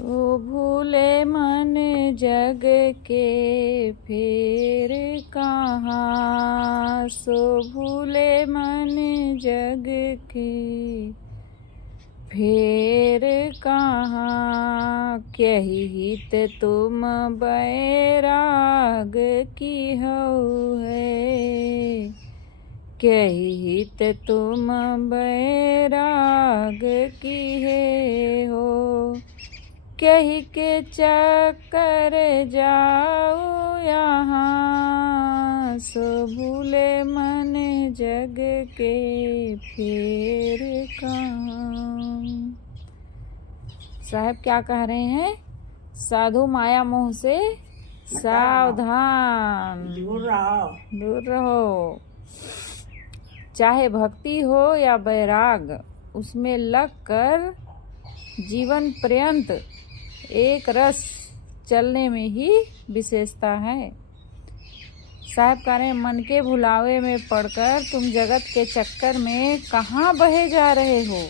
ओ भूले मन जग के फेर कहाँ, सो भूले मन जग के फेर कहाँ। कही हित तुम बैराग की हो है, कही हित तुम बैराग की है हो। कही के चक्कर जाओ यहाँ, सो भूले मन जग के फेर कहाँ। साहब क्या कह रहे हैं? साधु माया मोह से सावधान, दूर रहो। चाहे भक्ति हो या बैराग, उसमें लग कर जीवन पर्यंत एक रस चलने में ही विशेषता है। साहब कह रहे हैं, मन के भुलावे में पड़कर तुम जगत के चक्कर में कहाँ बहे जा रहे हो,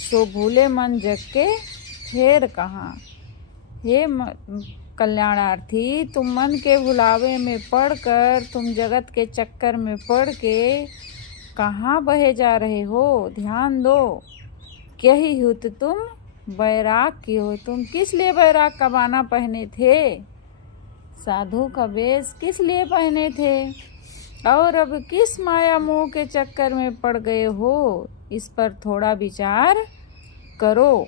सो भूले मन जग के फेर कहाँ। हे कल्याणार्थी, तुम मन के भुलावे में पड़कर, तुम जगत के चक्कर में पड़ के कहाँ बहे जा रहे हो, ध्यान दो। कही हुत तुम बैराग की हो, तुम किस लिए बैराग का बाना पहने थे, साधु का वेश किस लिए पहने थे, और अब किस माया मोह के चक्कर में पड़ गए हो, इस पर थोड़ा विचार करो।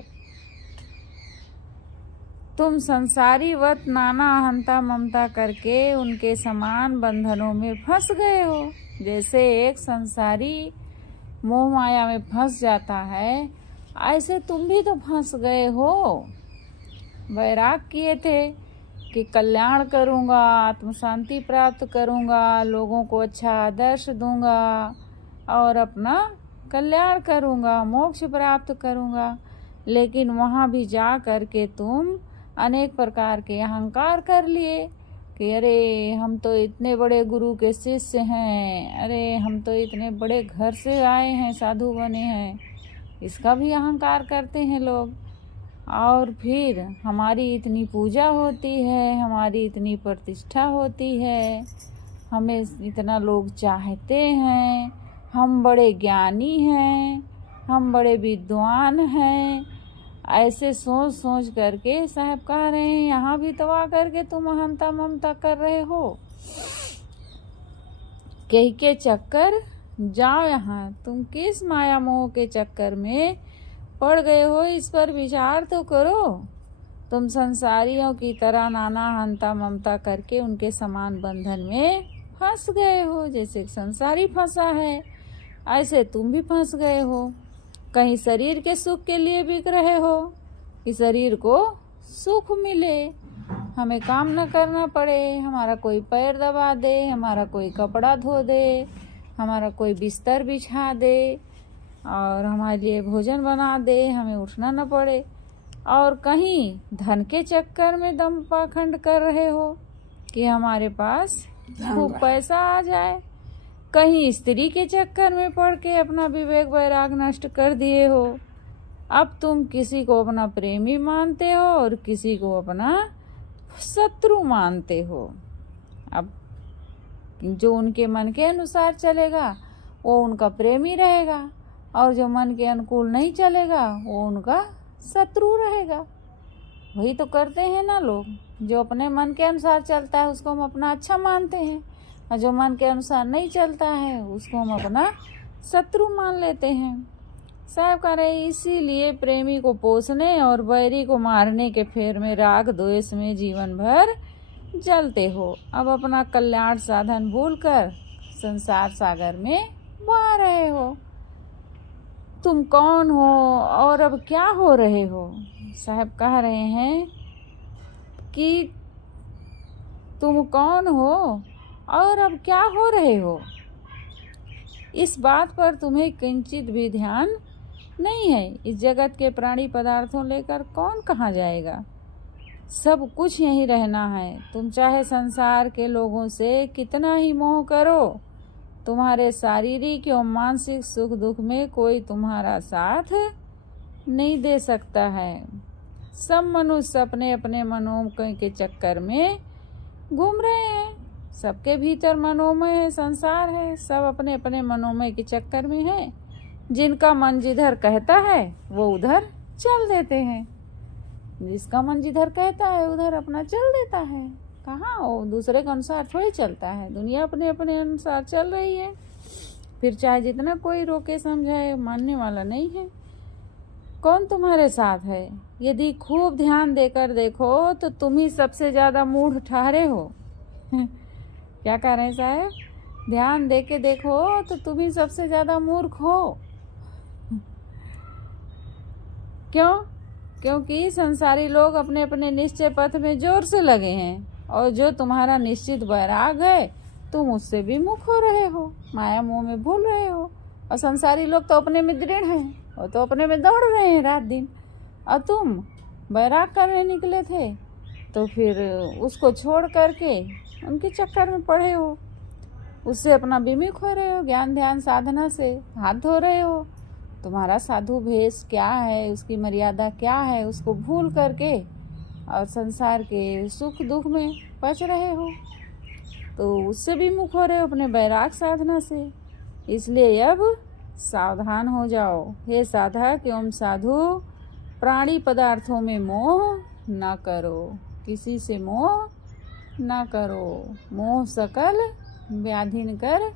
तुम संसारी वत नाना अहंता ममता करके उनके समान बंधनों में फंस गए हो। जैसे एक संसारी मोह माया में फंस जाता है, ऐसे तुम भी तो फंस गए हो। वैराग किए थे कि कल्याण करूँगा, आत्म शांति प्राप्त करूँगा, लोगों को अच्छा आदर्श दूंगा और अपना कल्याण करूँगा, मोक्ष प्राप्त करूँगा। लेकिन वहाँ भी जा कर के तुम अनेक प्रकार के अहंकार कर लिए कि अरे हम तो इतने बड़े गुरु के शिष्य हैं, अरे हम तो इतने बड़े घर से आए हैं, साधु बने हैं। इसका भी अहंकार करते हैं लोग। और फिर हमारी इतनी पूजा होती है, हमारी इतनी प्रतिष्ठा होती है, हमें इतना लोग चाहते हैं, हम बड़े ज्ञानी हैं, हम बड़े विद्वान हैं। ऐसे सोच सोच करके साहब कह रहे हैं, यहाँ भी तो आ करके तुम अहंता ममता कर रहे हो। कही के चक्कर जाओ यहाँ, तुम किस माया मोह के चक्कर में पड़ गए हो, इस पर विचार तो करो। तुम संसारियों की तरह नाना अहंता ममता करके उनके समान बंधन में फंस गए हो। जैसे संसारी फंसा है, ऐसे तुम भी फंस गए हो। कहीं शरीर के सुख के लिए बिक रहे हो कि शरीर को सुख मिले, हमें काम न करना पड़े, हमारा कोई पैर दबा दे, हमारा कोई कपड़ा धो दे, हमारा कोई बिस्तर बिछा दे और हमारे लिए भोजन बना दे, हमें उठना न पड़े। और कहीं धन के चक्कर में दम पाखंड कर रहे हो कि हमारे पास खूब पैसा आ जाए। कहीं स्त्री के चक्कर में पड़ के अपना विवेक वैराग नष्ट कर दिए हो। अब तुम किसी को अपना प्रेमी मानते हो और किसी को अपना शत्रु मानते हो। अब जो उनके मन के अनुसार चलेगा वो उनका प्रेमी रहेगा, और जो मन के अनुकूल नहीं चलेगा वो उनका शत्रु रहेगा। वही तो करते हैं ना लोग। जो अपने मन के अनुसार चलता है उसको हम अपना अच्छा मानते हैं, और जो मन के अनुसार नहीं चलता है उसको हम अपना शत्रु मान लेते हैं। साहब कह रहे, इसीलिए प्रेमी को पोसने और बैरी को मारने के फेर में राग द्वेष में जीवन भर जलते हो। अब अपना कल्याण साधन भूलकर संसार सागर में बह रहे हो। तुम कौन हो और अब क्या हो रहे हो? साहब कह रहे हैं कि तुम कौन हो और अब क्या हो रहे हो, इस बात पर तुम्हें किंचित भी ध्यान नहीं है। इस जगत के प्राणी पदार्थों लेकर कौन कहाँ जाएगा, सब कुछ यहीं रहना है। तुम चाहे संसार के लोगों से कितना ही मोह करो, तुम्हारे शारीरिक एवं मानसिक सुख दुख में कोई तुम्हारा साथ नहीं दे सकता है। सब मनुष्य अपने अपने मनोमय के चक्कर में घूम रहे हैं। सबके भीतर मनोमय है, संसार है, सब अपने अपने मनोमय के चक्कर में है। जिनका मन जिधर कहता है वो उधर चल देते हैं, जिसका मन जिधर कहता है उधर अपना चल देता है। कहाँ वो दूसरे के अनुसार थोड़ी चलता है, दुनिया अपने अपने अनुसार चल रही है। फिर चाहे जितना कोई रोके समझाए, मानने वाला नहीं है। कौन तुम्हारे साथ है? यदि खूब ध्यान देकर देखो तो तुम ही सबसे ज्यादा मूढ़ ठहरे हो। क्या कह रहे हैं साहब? ध्यान दे के देखो तो तुम ही सबसे ज्यादा मूर्ख हो। क्यों? क्योंकि संसारी लोग अपने अपने निश्चय पथ में जोर से लगे हैं, और जो तुम्हारा निश्चित वैराग है तुम उससे भी मुख हो रहे हो, माया मोह में भूल रहे हो। और संसारी लोग तो अपने में दृढ़ हैं, और तो अपने में दौड़ रहे हैं रात दिन, और तुम वैराग करने निकले थे तो फिर उसको छोड़ करके उनके चक्कर में पड़े हो, उससे अपना विमुख हो रहे हो। ज्ञान ध्यान साधना से हाथ धो रहे हो। तुम्हारा साधु भेष क्या है, उसकी मर्यादा क्या है, उसको भूल करके और संसार के सुख दुख में पच रहे हो, तो उससे भी मुख हो रहे हो अपने वैराग साधना से। इसलिए अब सावधान हो जाओ हे साधक एवं साधु। प्राणी पदार्थों में मोह न करो, किसी से मोह न करो। मोह सकल व्याधिन कर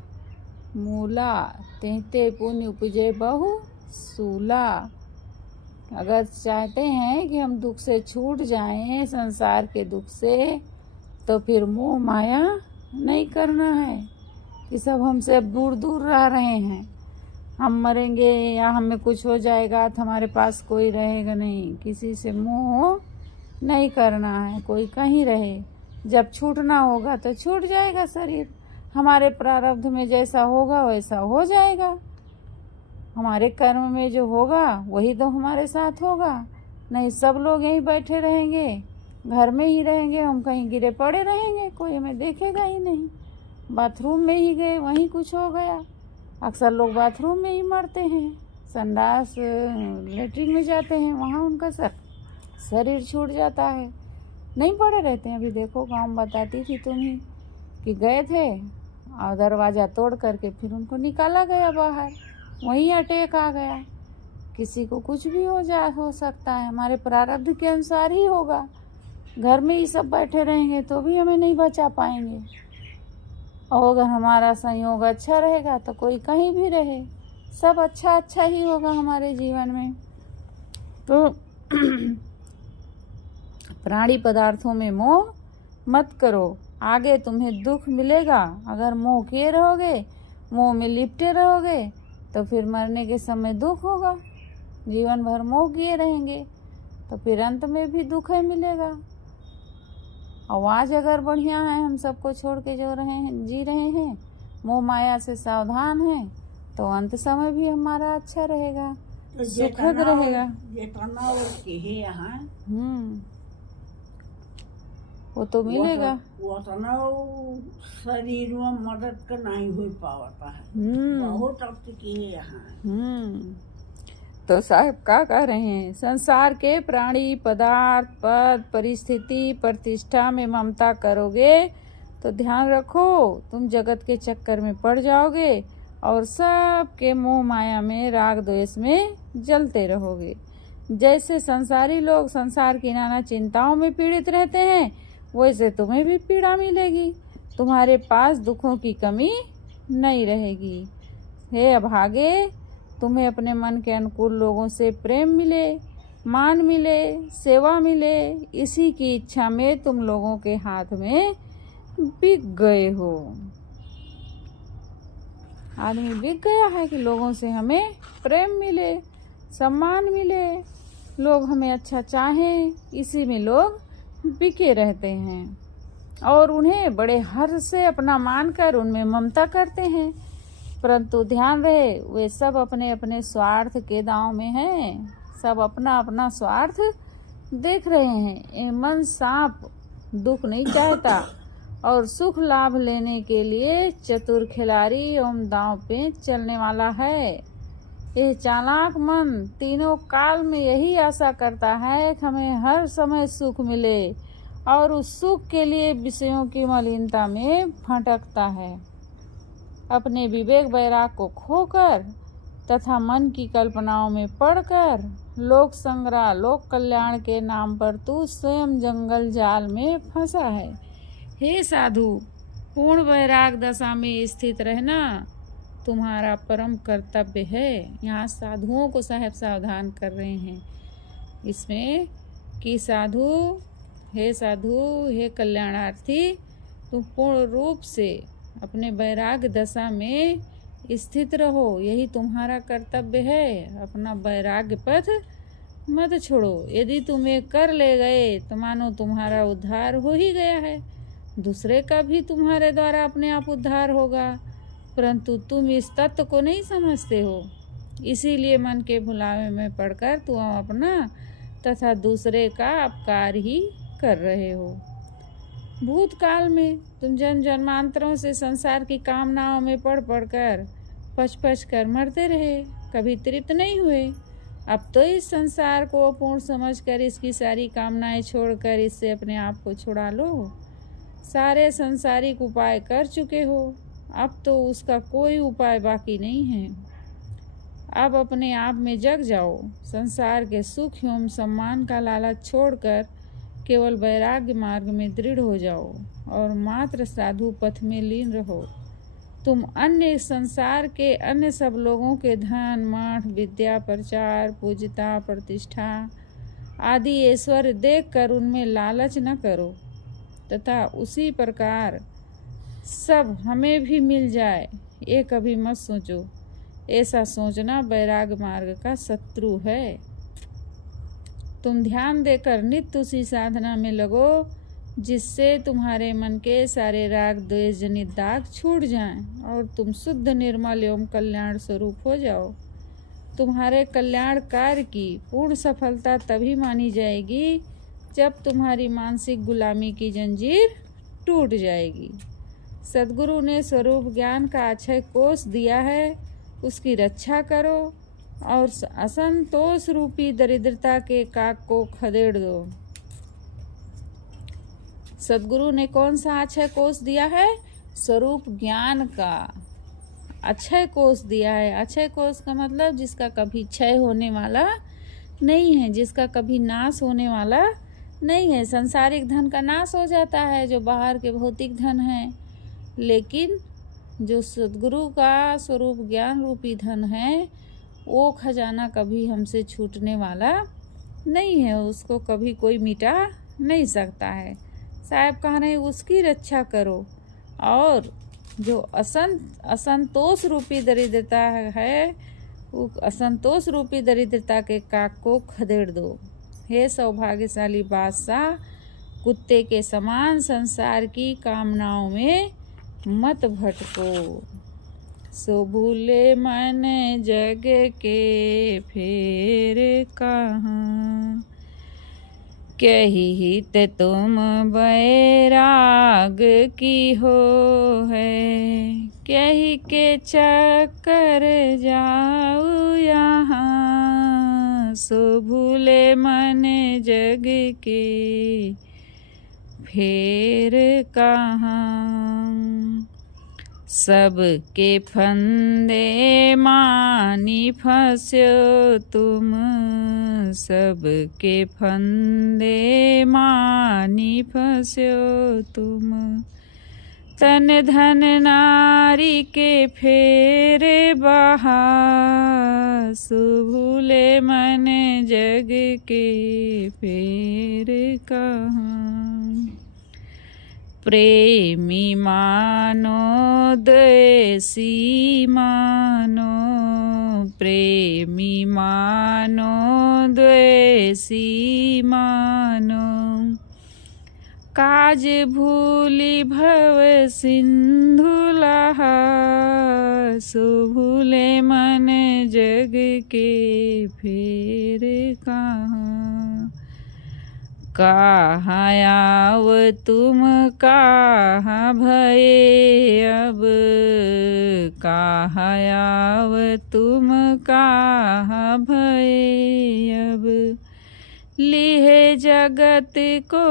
मूला, तेहते पुण्य उपजे बहु सूला। अगर चाहते हैं कि हम दुख से छूट जाएं, संसार के दुख से, तो फिर मोह माया नहीं करना है कि सब हमसे अब दूर दूर रह रहे हैं, हम मरेंगे या हमें कुछ हो जाएगा तो हमारे पास कोई रहेगा नहीं। किसी से मोह नहीं करना है, कोई कहीं रहे। जब छूटना होगा तो छूट जाएगा शरीर, हमारे प्रारब्ध में जैसा होगा वैसा हो जाएगा। हमारे कर्म में जो होगा वही तो हमारे साथ होगा। नहीं सब लोग यहीं बैठे रहेंगे, घर में ही रहेंगे, हम कहीं गिरे पड़े रहेंगे, कोई हमें देखेगा ही नहीं। बाथरूम में ही गए वहीं कुछ हो गया। अक्सर लोग बाथरूम में ही मरते हैं, संडास लेटरिन में जाते हैं, वहाँ उनका शरीर छूट जाता है, नहीं पड़े रहते हैं। अभी देखो गाँव में बताती थी तुम्हें कि गए थे और दरवाज़ा तोड़ करके फिर उनको निकाला गया बाहर, वहीं अटैक आ गया। किसी को कुछ भी हो सकता है, हमारे प्रारब्ध के अनुसार ही होगा। घर में ही सब बैठे रहेंगे तो भी हमें नहीं बचा पाएंगे, और अगर हमारा संयोग अच्छा रहेगा तो कोई कहीं भी रहे, सब अच्छा अच्छा ही होगा हमारे जीवन में। तो प्राणी पदार्थों में मोह मत करो, आगे तुम्हें दुख मिलेगा। अगर मोह किए रहोगे, मोह में लिपटे रहोगे, तो फिर मरने के समय दुख होगा। जीवन भर मोह किए रहेंगे तो फिर अंत में भी दुख ही मिलेगा। आवाज अगर बढ़िया है, हम सबको छोड़ के जो जी रहे हैं, मोह माया से सावधान हैं, तो अंत समय भी हमारा अच्छा रहेगा, तो सुखद रहेगा। वो तो मिलेगा। वो शरीर में मदद का नहीं हो पाता है, बहुत अर्थ की है यहाँ। तो साहब क्या कह रहे हैं? संसार के प्राणी पदार्थ पद परिस्थिति प्रतिष्ठा में ममता करोगे तो ध्यान रखो तुम जगत के चक्कर में पड़ जाओगे और सब के मोह माया में राग द्वेष में जलते रहोगे। जैसे संसारी लोग संसार की नाना चिंताओं में पीड़ित रहते हैं, वैसे तुम्हें भी पीड़ा मिलेगी। तुम्हारे पास दुखों की कमी नहीं रहेगी। हे अभागे, तुम्हें अपने मन के अनुकूल लोगों से प्रेम मिले, मान मिले, सेवा मिले, इसी की इच्छा में तुम लोगों के हाथ में बिक गए हो। आदमी बिक गया है कि लोगों से हमें प्रेम मिले, सम्मान मिले, लोग हमें अच्छा चाहें, इसी में लोग बिके रहते हैं और उन्हें बड़े हर्ष से अपना मानकर उनमें ममता करते हैं। परंतु ध्यान रहे, वे सब अपने अपने स्वार्थ के दांव में हैं, सब अपना अपना स्वार्थ देख रहे हैं। ये मन सांप दुख नहीं चाहता और सुख लाभ लेने के लिए चतुर खिलाड़ी एवं दांव पे चलने वाला है। ये चालाक मन तीनों काल में यही आशा करता है कि हमें हर समय सुख मिले और उस सुख के लिए विषयों की मलिनता में भटकता है। अपने विवेक वैराग को खोकर तथा मन की कल्पनाओं में पड़कर लोक संग्रह लोक कल्याण के नाम पर तू स्वयं जंगल जाल में फंसा है। हे साधु, पूर्ण वैराग दशा में स्थित रहना तुम्हारा परम कर्तव्य है। यहाँ साधुओं को साहब सावधान कर रहे हैं इसमें कि साधु, हे कल्याणार्थी, तुम पूर्ण रूप से अपने वैराग दशा में स्थित रहो, यही तुम्हारा कर्तव्य है। अपना वैराग्य पथ मत छोड़ो। यदि तुम ये कर ले गए तो मानो तुम्हारा उद्धार हो ही गया है, दूसरे का भी तुम्हारे द्वारा अपने आप उद्धार होगा, परंतु तुम इस तत्व को नहीं समझते हो। इसीलिए मन के भुलावे में पड़कर तुम अपना तथा दूसरे का अपकार ही कर रहे हो। भूतकाल में तुम जन्मांतरों से संसार की कामनाओं में पढ़कर पच कर मरते रहे, कभी तृप्त नहीं हुए। अब तो इस संसार को अपूर्ण समझकर इसकी सारी कामनाएं छोड़कर इससे अपने आप को छुड़ा लो। सारे सांसारिक उपाय कर चुके हो, अब तो उसका कोई उपाय बाकी नहीं है। अब अपने आप में जग जाओ। संसार के सुख एवं सम्मान का लालच छोड़कर केवल वैराग्य मार्ग में दृढ़ हो जाओ और मात्र साधु पथ में लीन रहो। तुम अन्य संसार के अन्य सब लोगों के धन, मठ, विद्या, प्रचार, पूज्यता, प्रतिष्ठा आदि ऐश्वर्य देखकर उनमें लालच न करो तथा उसी प्रकार सब हमें भी मिल जाए ये कभी मत सोचो। ऐसा सोचना वैराग मार्ग का शत्रु है। तुम ध्यान देकर नित्य उसी साधना में लगो जिससे तुम्हारे मन के सारे राग द्वेष जनित दाग छूट जाएं और तुम शुद्ध निर्मल एवं कल्याण स्वरूप हो जाओ। तुम्हारे कल्याण कार्य की पूर्ण सफलता तभी मानी जाएगी जब तुम्हारी मानसिक गुलामी की जंजीर टूट जाएगी। सद्गुरु ने स्वरूप ज्ञान का अक्षय कोष दिया है, उसकी रक्षा करो और असंतोष रूपी दरिद्रता के काक को खदेड़ दो। सद्गुरु ने कौन सा अक्षय कोष दिया है? स्वरूप ज्ञान का अक्षय कोष दिया है। अक्षय कोष का मतलब जिसका कभी क्षय होने वाला नहीं है, जिसका कभी नाश होने वाला नहीं है। सांसारिक धन का नाश हो जाता है, जो बाहर के भौतिक धन है, लेकिन जो सद्गुरु का स्वरूप ज्ञान रूपी धन है वो खजाना कभी हमसे छूटने वाला नहीं है, उसको कभी कोई मिटा नहीं सकता है। साहब कह रहे हैं उसकी रक्षा करो और जो असंतोष रूपी दरिद्रता है, वो असंतोष रूपी दरिद्रता के काक को खदेड़ दो। हे सौभाग्यशाली बादशाह, कुत्ते के समान संसार की कामनाओं में मत भटको। सो भूले मन जग के फेर कहाँ, कही हित तुम बैराग की हो है, कही के चक्कर जाऊ यहाँ। सो भूले मन जग के फेर कहाँ, सबके फंदे मानी फंस्यो तुम, सबके फंदे मानी फंस्यो तुम। तन धन नारी के फेरे बहा, सुभूले मन जग के फेर कहाँ। प्रेमी मानो द्वेषी मानो, प्रेमी मानो द्वेषी मानो। काज भूली भव सिंधु लहा, सो भूले मन जग के फेर कहाँ। कहाँ आव तुम कहाँ भये अब, कहाँ आव तुम कहाँ भये अब। लिहे जगत को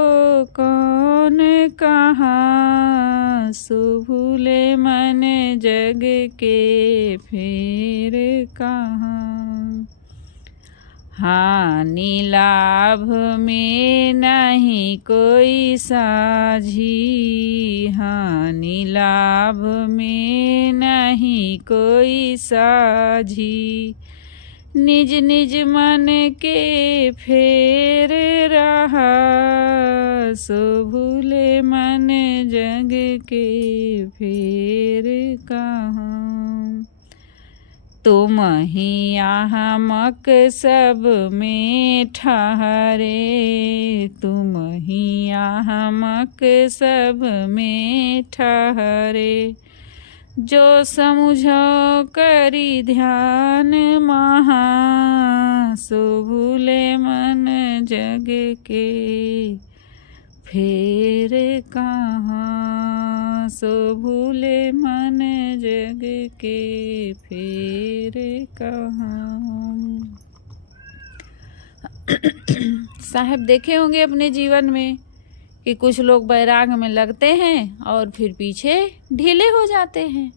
कौन कहाँ, सो भूले मन जग के फिर कहाँ। हानि लाभ में नहीं कोई साझी, हानि लाभ में नहीं कोई साझी। निज निज मन के फेर रहा, सो भूले मन जग के फेर कहाँ। तुम ही अहमक सब में ठहरे, तुम ही अहमक सब में ठहरे। जो समझो करी ध्यान महा, सो भूले मन जग के फेर कहाँ, सो भूले मन जग के फेर कहाँ। साहब देखे होंगे अपने जीवन में कि कुछ लोग बैराग में लगते हैं और फिर पीछे ढीले हो जाते हैं।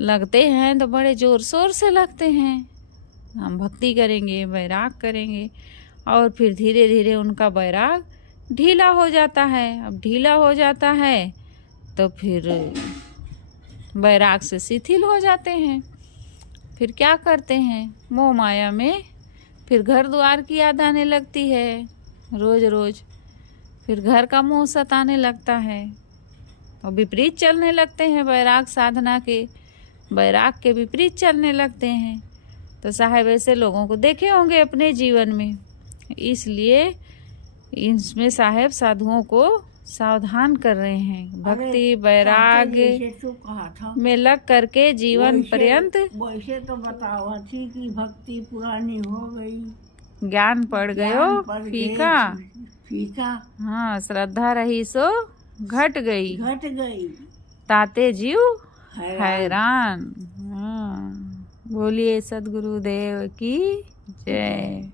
लगते हैं तो बड़े जोर शोर से लगते हैं, हम भक्ति करेंगे, बैराग करेंगे, और फिर धीरे धीरे उनका बैराग ढीला हो जाता है। अब ढीला हो जाता है तो फिर बैराग से शिथिल हो जाते हैं। फिर क्या करते हैं, मोह माया में फिर घर द्वार की याद आने लगती है रोज रोज। फिर घर का मोह सताने लगता है और विपरीत चलने लगते हैं। बैराग साधना के, बैराग के विपरीत चलने लगते हैं। तो साहब ऐसे लोगों को देखे होंगे अपने जीवन में, इसलिए इसमें साहब साधुओं को सावधान कर रहे हैं। भक्ति बैराग में लग करके जीवन पर्यंत। वैसे तो बताओ थी कि भक्ति पुरानी हो गई, ज्ञान पड़ गयो फीका फीका। हाँ, श्रद्धा रही सो घट गई, घट गई, ताते जीव हैरान। हाँ, बोलिए सद्गुरुदेव की जय।